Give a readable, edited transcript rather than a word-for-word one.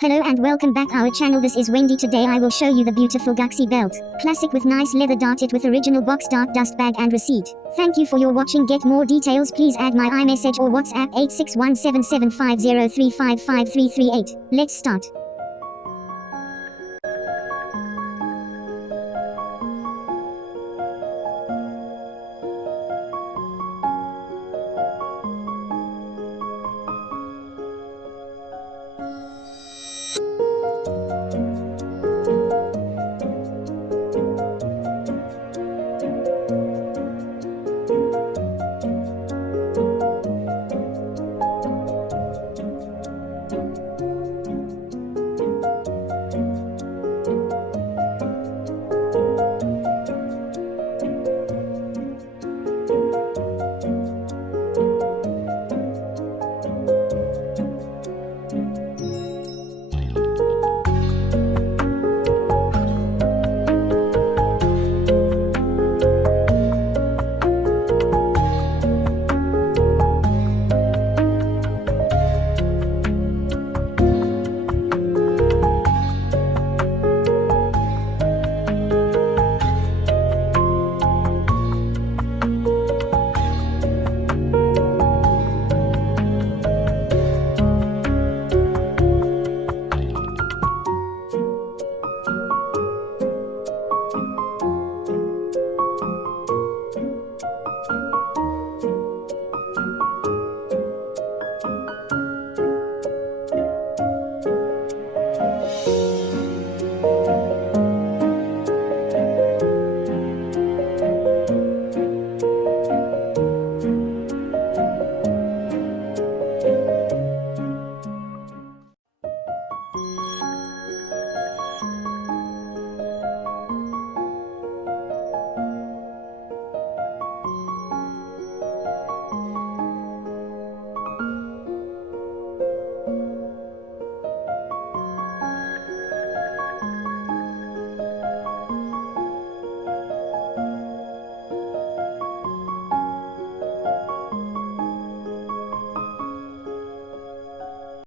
Hello and welcome back our channel. This is Wendy. Today I will show you the beautiful Guxy belt. Classic with nice leather darted with original box dart dust bag and receipt. Thank you for your watching. Get more details please add my iMessage or WhatsApp 86177503555338. Let's start.